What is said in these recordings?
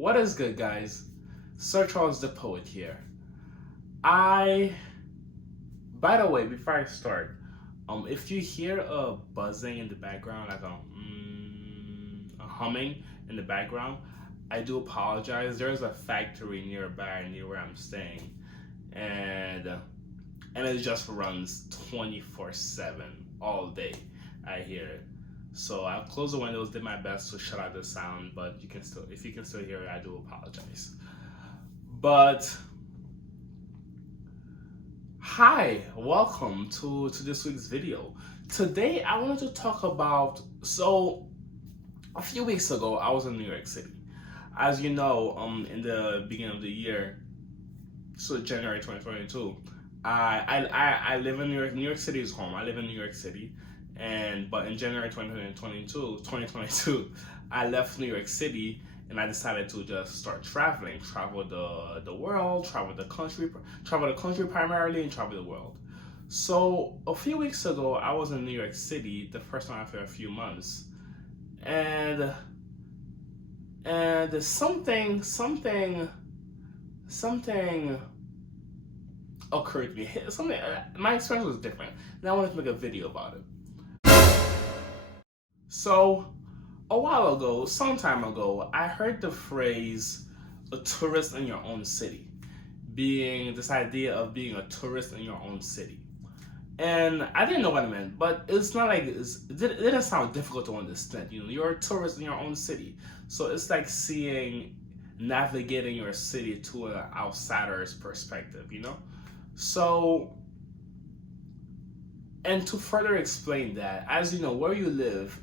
What is good, guys? Sircharlesthepoet here. By the way, before I start, if you hear a buzzing in the background, like a humming in the background, I do apologize. There's a factory nearby, near where I'm staying, and and it just runs 24/7 all day. I hear it. So I've closed the windows, did my best to shut out the sound, but if you can still hear it, I do apologize. But hi, welcome to this week's video. Today I wanted to talk about, a few weeks ago I was in New York City. As you know, in the beginning of the year, so January 2022, I live in New York. New York City is home. I live in New York City, but in January 2022, I left New York City and I decided to just start traveling, travel the world, travel the country primarily, and travel the world. So a few weeks ago, I was in New York City, the first time after a few months, and something occurred to me. My experience was different, and I wanted to make a video about it. So, a while ago, some time ago, I heard the phrase "a tourist in your own city," being this idea of being a tourist in your own city. And I didn't know what it meant, but it's not like it didn't sound difficult to understand. You know, you're a tourist in your own city, so it's like navigating your city to an outsider's perspective. You know, so and to further explain that, as you know, where you live,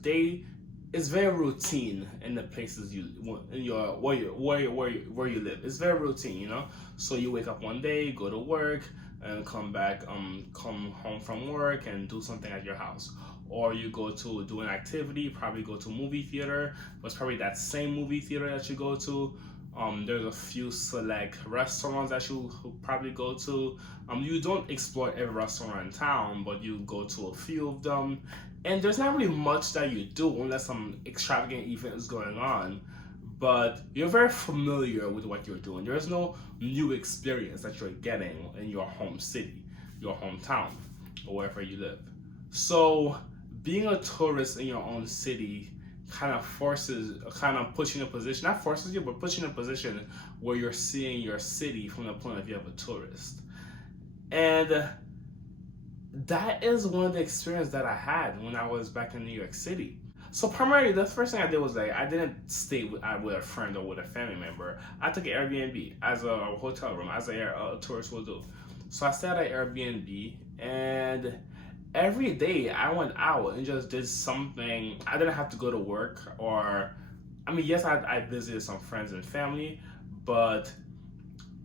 they it's very routine in the places where you live. It's very routine, you know. So you wake up one day, go to work, and come home from work and do something at your house, or you go to do an activity, probably go to a movie theater, but it's probably that same movie theater that you go to. There's a few select restaurants that you probably go to. You don't explore every restaurant in town, but you go to a few of them. And there's not really much that you do unless some extravagant event is going on. But you're very familiar with what you're doing. There's no new experience that you're getting in your home city, your hometown, or wherever you live. So being a tourist in your own city kind of puts you in a position, not forces you, but puts you in a position where you're seeing your city from the point of view of a tourist. And that is one of the experiences that I had when I was back in New York City. So primarily, the first thing I did was I didn't stay with a friend or with a family member. I took an Airbnb as a hotel room, as a tourist will do. So I stayed at an Airbnb, and every day I went out and just did something. I didn't have to go to work, yes, I visited some friends and family, but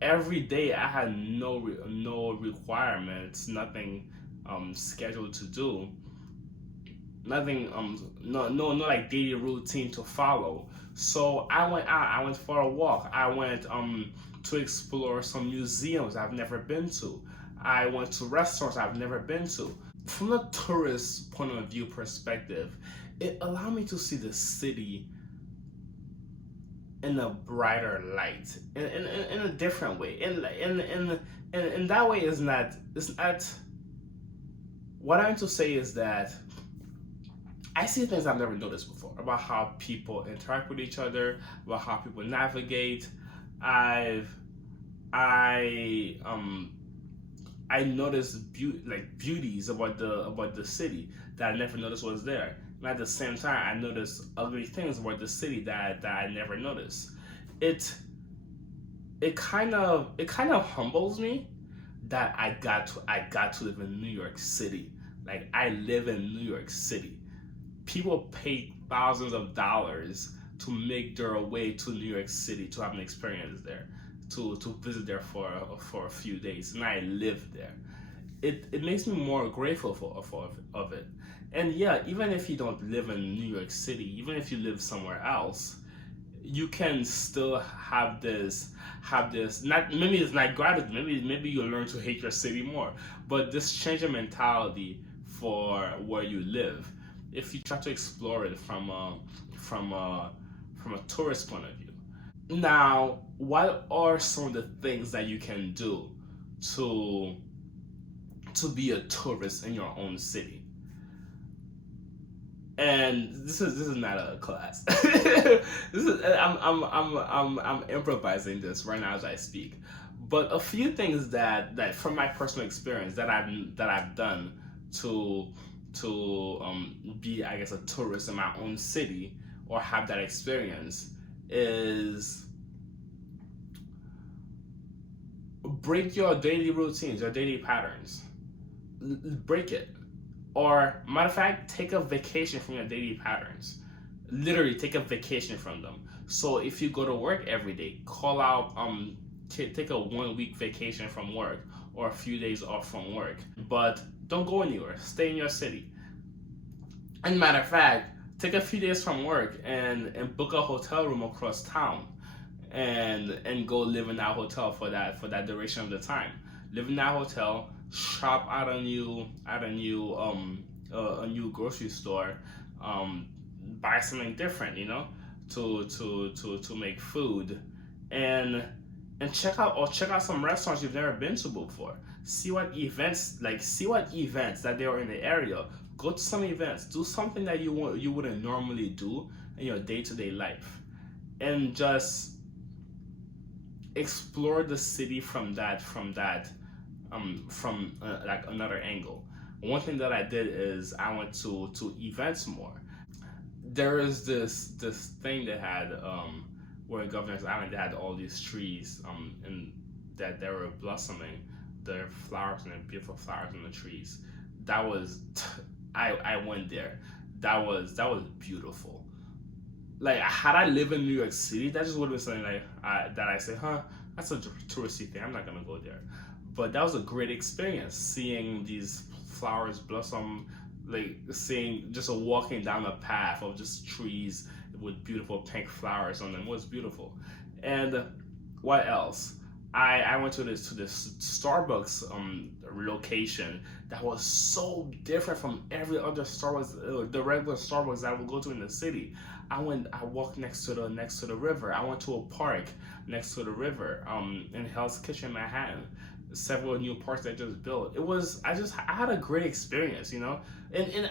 every day I had no requirements, nothing scheduled to do, nothing no like daily routine to follow. So I went out, I went for a walk, I went to explore some museums I've never been to, I went to restaurants I've never been to. From a tourist point of view perspective, it allowed me to see the city in a brighter light, in a different way. In that way, it's not. What I mean to say is that I see things I've never noticed before about how people interact with each other, about how people navigate. I noticed beauties about the city that I never noticed was there. And at the same time, I noticed ugly things about the city that I never noticed. It kind of humbles me that I got to live in New York City. Like, I live in New York City. People pay thousands of dollars to make their way to New York City to have an experience there, to visit there for a few days, and I live there. It makes me more grateful of it. And yeah, even if you don't live in New York City, even if you live somewhere else, you can still have this not, maybe it's not gratitude, maybe you'll learn to hate your city more, but this change in mentality for where you live, if you try to explore it from a from a tourist point of view. Now, what are some of the things that you can do to be a tourist in your own city? And this is not a class. This is I'm improvising this right now as I speak. But a few things that from my personal experience that I've done to be, I guess, a tourist in my own city or have that experience is break your daily routines, your daily patterns. Break it. Or, matter of fact, take a vacation from your daily patterns. Literally, take a vacation from them. So, if you go to work every day, call out, take a 1 week vacation from work or a few days off from work. But don't go anywhere. Stay in your city. And matter of fact, take a few days from work and book a hotel room across town and go live in that hotel for that duration of the time. Live in that hotel, shop at a new grocery store, buy something different, to make food, and check out some restaurants you've never been to before. See what events that there are in the area. Go to some events. Do something that you wouldn't normally do in your day to day life, and just explore the city from like another angle. One thing that I did is I went to events more. There is this thing they had where in Governor's Island they had all these trees and that they were blossoming, the flowers and the beautiful flowers on the trees. That was I went there. That was beautiful. Like, had I lived in New York City, that just would have been something like that I say, huh, that's a touristy thing. I'm not gonna go there. But that was a great experience, seeing these flowers blossom, like seeing just walking down a path of just trees with beautiful pink flowers on them. It was beautiful. And what else? I went to this Starbucks location that was so different from every other Starbucks, the regular Starbucks that I would go to in the city. I walked next to the river. I went to a park next to the river in Hell's Kitchen, Manhattan. Several new parks that I just built. I had a great experience, and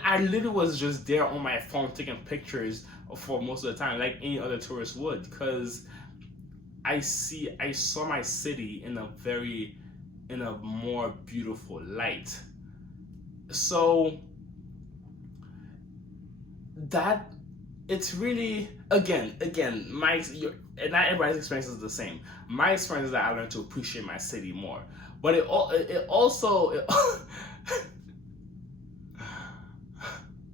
I literally was just there on my phone taking pictures for most of the time, like any other tourist would, because I saw my city in a more beautiful light. So that it's really, again and not everybody's experience is the same. My experience is that I learned to appreciate my city more, but it also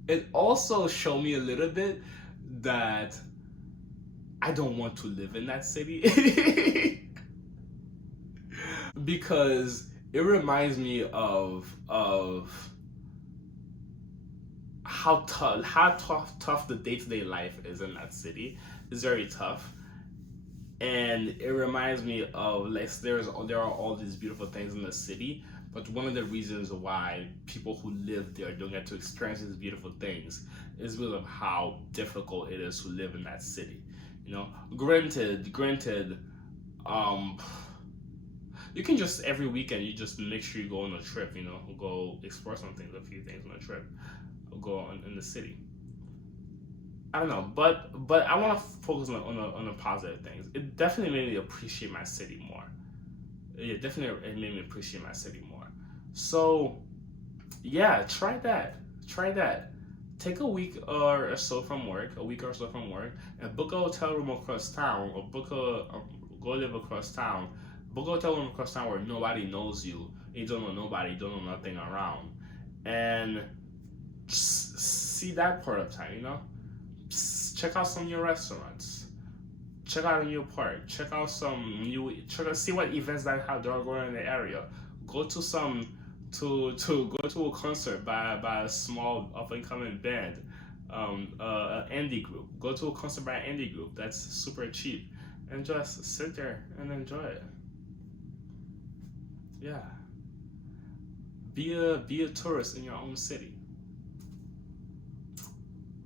it also showed me a little bit that I don't want to live in that city because it reminds me of how tough the day-to-day life is in that city. It's very tough, and it reminds me of, like, there are all these beautiful things in the city, but one of the reasons why people who live there don't get to experience these beautiful things is because of how difficult it is to live in that city. Granted, um, you can just every weekend you just make sure you go on a trip. Go explore something, a few things on a trip, go on in the city. I don't know, but I want to focus on the positive things. It definitely made me appreciate my city more. It made me appreciate my city more. So yeah, try that. Try that. Take a week or so from work, and book a hotel room across town, or go live across town. Book a hotel room across town where nobody knows you. You don't know nobody, you don't know nothing around, and just see that part of town. Check out some new restaurants. Check out a new park. See what events that are going in the area. Go to go to a concert by a small up and coming band, an indie group. Go to a concert by an indie group that's super cheap, and just sit there and enjoy it. Yeah, be a tourist in your own city.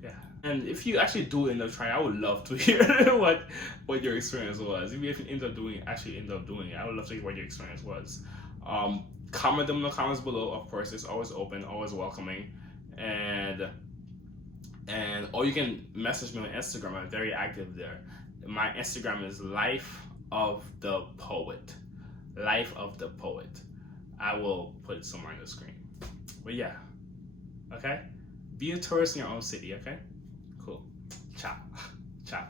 Yeah. And if you actually do end up trying, I would love to hear what your experience was. If you end up doing it, I would love to hear what your experience was. Comment them in the comments below. Of course, it's always open, always welcoming, and or you can message me on Instagram. I'm very active there. My Instagram is Life of the Poet. Life of the Poet. I will put it somewhere on the screen. But yeah, okay. Be a tourist in your own city. Okay. Cool. Ciao. Ciao.